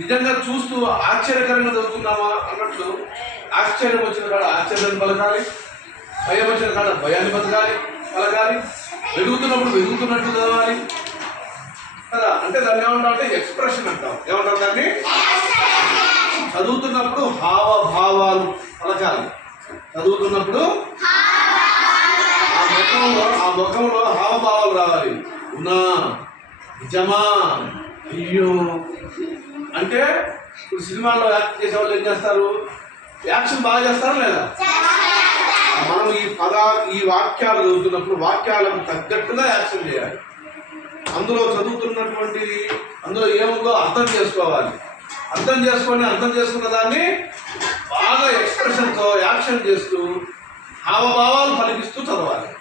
నిజంగా చూస్తూ ఆశ్చర్యకరంగా చదువుతున్నామా అన్నట్లు ఆశ్చర్యం వచ్చిన కాడ ఆశ్చర్యాన్ని పలకాలి, భయం వచ్చిన కాడ భయాన్ని పలకాలి, వెలుగుతున్నప్పుడు వెలుగుతున్నట్టు చదవాలి కదా. అంటే దాన్ని ఏమంటాం అంటే ఎక్స్ప్రెషన్ అంటాం. ఏమంటాం దాన్ని? చదువుతున్నప్పుడు హావభావాలు పలకాలి. చదువుతున్నప్పుడు ఆ ముఖంలో హావభావాలు రావాలి. ఉన్నా, నిజమా, అయ్యో. అంటే ఇప్పుడు సినిమాల్లో యాక్ట్ చేసే వాళ్ళు ఏం చేస్తారు? యాక్షన్ బాగా చేస్తారా లేదా? మనం ఈ వాక్యాలు చదువుతున్నప్పుడు వాక్యాలకు తగ్గట్టుగా యాక్షన్ చేయాలి. అందులో చదువుతున్నటువంటిది అందులో ఏముందో అర్థం చేసుకోవాలి. అర్థం చేసుకున్న దాన్ని బాగా ఎక్స్ప్రెషన్తో యాక్షన్ చేస్తూ హావభావాలు పలికిస్తూ చదవాలి.